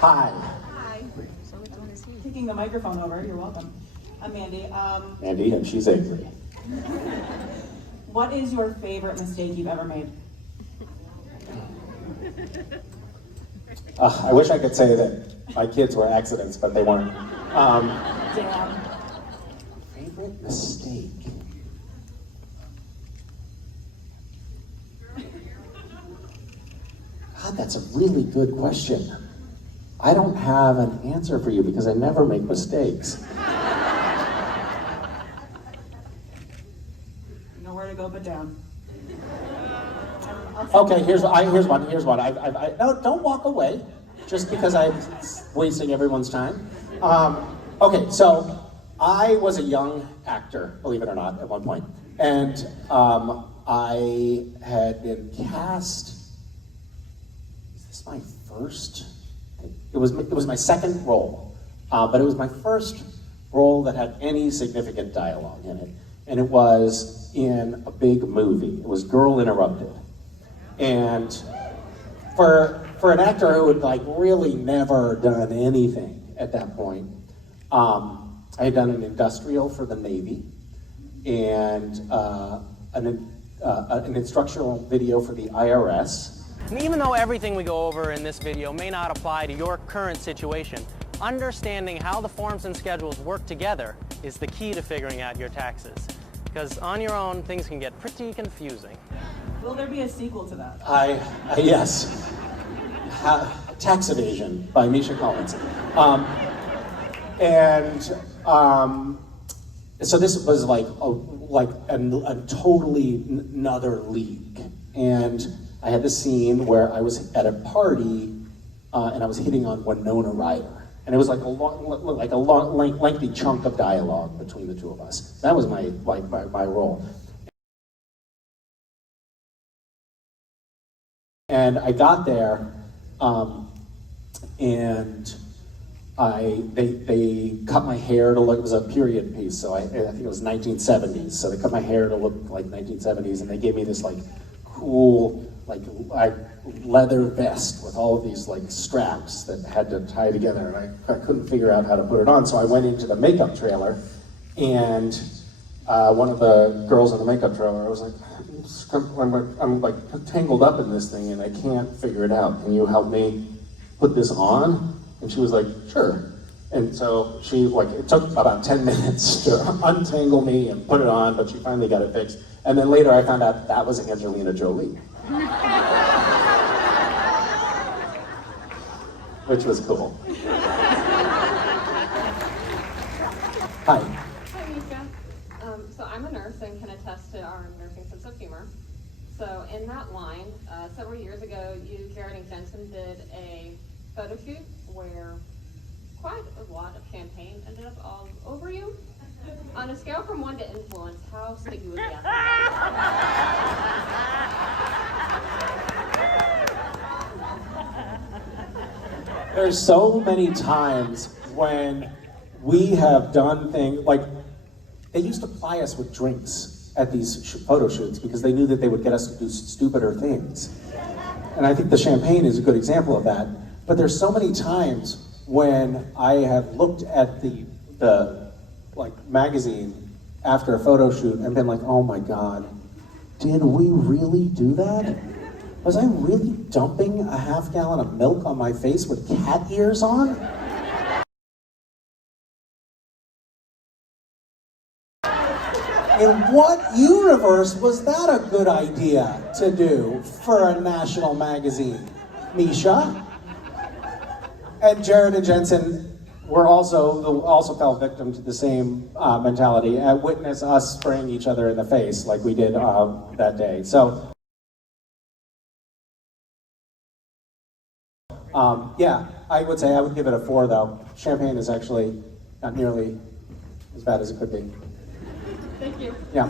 Hi. Hi. Taking the microphone over, you're welcome. I'm Mandy. Mandy, and she's angry. What is your favorite mistake you've ever made? I wish I could say that my kids were accidents, but they weren't. Damn. Favorite mistake? God, that's a really good question. I don't have an answer for you because I never make mistakes. Nowhere to go but down. Okay, here's one. No, don't walk away, just because I'm wasting everyone's time. Okay, so I was a young actor, believe it or not, at one point, and I had been cast. Is this my first? It was my second role, but it was my first role that had any significant dialogue in it, and it was in a big movie. It was Girl Interrupted. And for an actor who had like really never done anything at that point, I had done an industrial for the Navy and an instructional video for the IRS. And even though everything we go over in this video may not apply to your current situation, understanding how the forms and schedules work together is the key to figuring out your taxes. Because on your own, things can get pretty confusing. Will there be a sequel to that? Yes. Tax Evasion by Misha Collins. So this was like a totally another league. And I had this scene where I was at a party and I was hitting on Winona Ryder. And it was like a lengthy chunk of dialogue between the two of us. That was my role. And I got there, and they cut my hair to look. It was a period piece, so I think it was 1970s. So they cut my hair to look like 1970s, and they gave me this like cool leather vest with all of these like straps that had to tie together, and I couldn't figure out how to put it on. So I went into the makeup trailer, and one of the girls in the makeup trailer, I was like, I'm like tangled up in this thing and I can't figure it out. Can you help me put this on? And she was like, sure. And so she it took about 10 minutes to untangle me and put it on, but she finally got it fixed. And then later I found out that was Angelina Jolie. Which was cool. Hi. Hi, Misha. So I'm a nurse and can attest to our nursing sense of humor. So in that line, several years ago, you, Jared, and Jensen did a photo shoot where quite a lot of champagne ended up all over you. On a scale from 1 to influence, how sticky was the acid? There's so many times when we have done things, like they used to ply us with drinks at these photo shoots because they knew that they would get us to do stupider things. And I think the champagne is a good example of that. But there's so many times when I have looked at the magazine after a photo shoot and been like, oh my God, did we really do that? Was I really dumping a half gallon of milk on my face with cat ears on? In what universe was that a good idea to do for a national magazine, Misha? And Jared and Jensen were also fell victim to the same mentality. Witness us spraying each other in the face like we did that day. So, yeah, I would say I would give it a 4 though. Champagne is actually not nearly as bad as it could be. Thank you. Yeah.